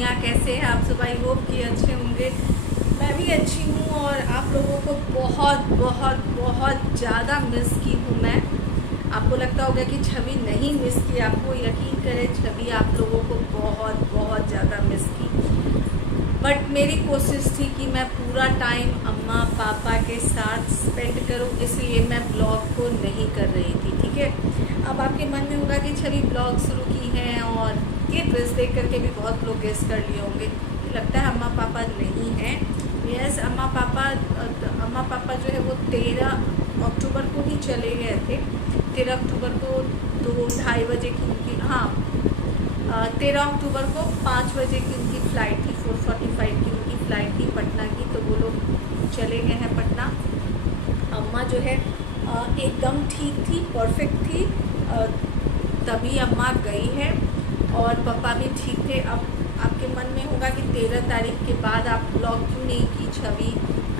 दुनिया कैसे है आप सब? आई होप कि अच्छे होंगे। मैं भी अच्छी हूँ और आप लोगों को बहुत बहुत बहुत ज़्यादा मिस की हूँ मैं। आपको लगता होगा कि छवि नहीं मिस की, आपको यकीन करें छवि आप लोगों को बहुत बहुत ज़्यादा मिस की। बट मेरी कोशिश थी कि मैं पूरा टाइम अम्मा पापा के साथ स्पेंड करूं, इसलिए मैं ब्लॉग को नहीं कर रही थी। ठीक है, अब आपके मन में होगा कि छवि ब्लॉग शुरू की है और ये ड्रेस देख करके भी बहुत लोग गेस कर लिए होंगे कि लगता है अम्मा पापा नहीं हैं। यस, अम्मा पापा जो है वो 13 अक्टूबर को ही चले गए थे। 13 अक्टूबर को तो 2:30 बजे की उनकी 13 अक्टूबर को 5 बजे की उनकी फ़्लाइट थी, 4:45 की उनकी फ़्लाइट थी पटना की। तो वो लोग चले गए हैं पटना। अम्मा जो है एकदम ठीक थी, परफेक्ट थी, तभी अम्मा गई है। और पापा भी ठीक थे। अब आपके मन में होगा कि 13 तारीख के बाद आप ब्लॉग क्यों नहीं की छवि?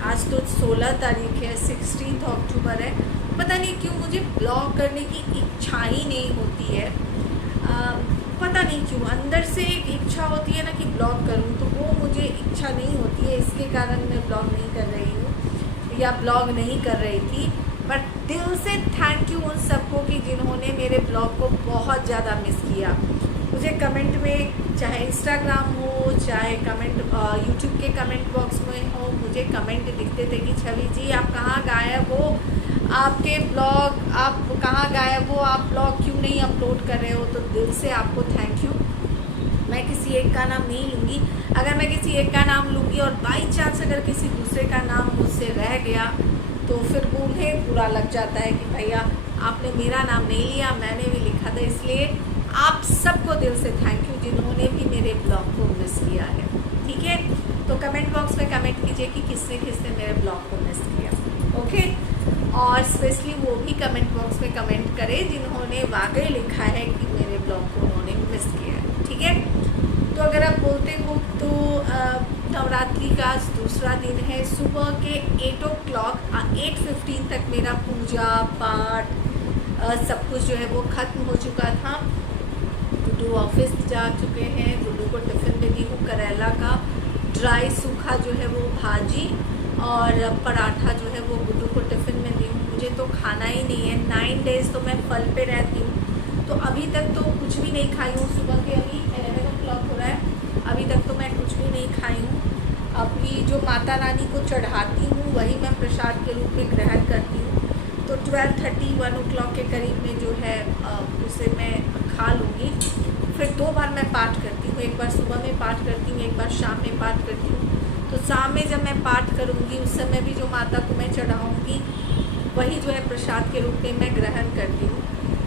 आज तो 16 तारीख है, 16 अक्टूबर है। पता नहीं क्यों मुझे ब्लॉग करने की इच्छा ही नहीं होती है। पता नहीं क्यों अंदर से एक इच्छा होती है ना कि ब्लॉग करूं, तो वो मुझे इच्छा नहीं होती है। इसके कारण मैं ब्लॉग नहीं कर रही हूँ या ब्लॉग नहीं कर रही थी। बट दिल से थैंक यू उन सबको कि जिन्होंने मेरे ब्लॉग को बहुत ज़्यादा मिस किया। मुझे कमेंट में, चाहे इंस्टाग्राम हो चाहे कमेंट यूट्यूब के कमेंट बॉक्स में हो, मुझे कमेंट दिखते थे कि छवि जी आप कहाँ गायब हो, आपके ब्लॉग आप कहाँ गायब हो, आप ब्लॉग क्यों नहीं अपलोड कर रहे हो। तो दिल से आपको थैंक यू। मैं किसी एक का नाम नहीं लूँगी। अगर मैं किसी एक का नाम लूँगी और बाई चांस अगर किसी दूसरे का नाम मुझसे रह गया तो फिर उन्हें बुरा लग जाता है कि भैया आपने मेरा नाम नहीं लिया, मैंने भी लिखा था। इसलिए आप सबको दिल से थैंक यू जिन्होंने भी मेरे ब्लॉग को मिस किया है। ठीक है, तो कमेंट बॉक्स में कमेंट कीजिए कि किसने किसने मेरे ब्लॉग को मिस किया। ओके, और स्पेशली वो भी कमेंट बॉक्स में कमेंट करें जिन्होंने वाकई लिखा है कि मेरे ब्लॉग को उन्होंने मिस किया है। ठीक है, तो अगर आप बोलते हो तो नवरात्रि का आज दूसरा दिन है। सुबह के 8:15 तक मेरा पूजा पाठ सब कुछ जो है वो ख़त्म हो चुका था। गुड्डू ऑफिस जा चुके हैं, गुड्डू को टिफ़िन में दी हूँ करेला का ड्राई सूखा जो है वो भाजी और पराठा जो है वो गुड्डू को टिफ़िन में दी हूँ। मुझे तो खाना ही नहीं है। 9 डेज़ तो मैं फल पे रहती हूँ, तो अभी तक तो कुछ भी नहीं खाई हूँ। सुबह के अभी 11 o'clock हो रहा है, अभी तक तो मैं कुछ भी नहीं खाई हूँ। अभी जो माता रानी को चढ़ाती हूँ वही मैं प्रसाद के रूप में ग्रहण करती हूँ। तो 12:30 1 o'clock के करीब में जो है उसे मैं खा लूँगी। फिर 2 बार मैं पाठ करती हूँ, एक बार सुबह में पाठ करती हूँ, एक बार शाम में पाठ करती हूँ। तो शाम में जब मैं पाठ करूँगी उस समय भी जो माता को मैं चढ़ाऊँगी वही जो है प्रसाद के रूप में मैं ग्रहण करती हूँ।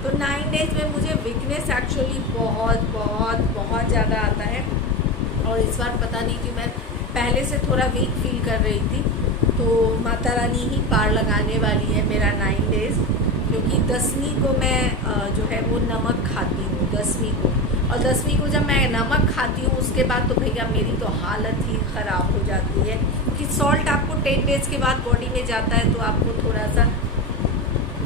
तो 9 डेज़ में मुझे वीकनेस एक्चुअली बहुत बहुत बहुत ज़्यादा आता है। और इस बार पता नहीं कि मैं पहले से थोड़ा वीक फील कर रही थी। तो माता रानी ही पार लगाने वाली है मेरा 9 डेज़, क्योंकि 10वीं को मैं जो है वो नमक खाती हूँ 10वीं को। और 10वीं को जब मैं नमक खाती हूँ उसके बाद तो भैया मेरी तो हालत ही ख़राब हो जाती है, क्योंकि सॉल्ट आपको 10 डेज़ के बाद बॉडी में जाता है तो आपको थोड़ा सा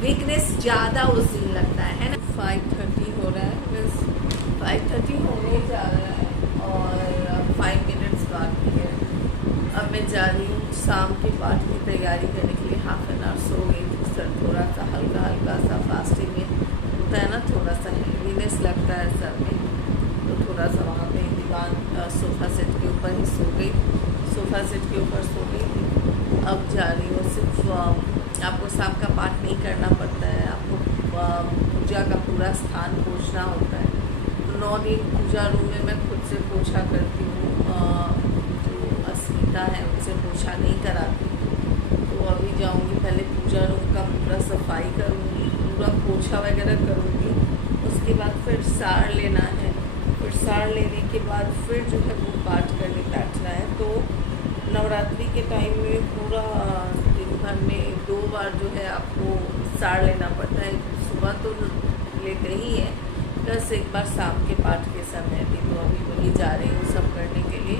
वीकनेस ज़्यादा उस दिन लगता है ना। 5:30 हो रहा है, बस 5:30 होने जा रहा है और 5 मिनट्स बाकी है। अब मैं जा रही हूँ शाम के पाठ की तैयारी करने के लिए। हाफ एन आवर सो गई थी, सर थोड़ा सा हल्का हल्का सा फास्टिंग में होता है ना, थोड़ा सा हेवीनेस लगता है सर में, तो थोड़ा सा वहाँ पे दीवान सोफ़ा सेट के ऊपर ही सो गई, सोफ़ा सेट के ऊपर सो गई थी। अब जा रही हूँ। सिर्फ आपको शाम का पाठ नहीं करना पड़ता है, आपको पूजा का पूरा स्थान पोछना होता है। तो 9 दिन पूजा रूम में मैं खुद से पोछा करती हूँ, जो अस्मिता है उनसे पोछा नहीं कराती। तो अभी जाऊँगी, पहले पूजा रूम का पूरा सफाई करूँगी, पूरा पोछा वगैरह करूँगी। उसके बाद फिर सार लेना है, फिर सार लेने के बाद फिर जो है वो पाठ करने बैठना है। तो नवरात्रि के टाइम में पूरा दिन भर में 2 बार जो है आपको सार लेना पड़ता है। सुबह तो लेते ही हैं, प्लस एक बार शाम के पाठ के समय भी। तो अभी वही जा रही हूँ सब करने के लिए।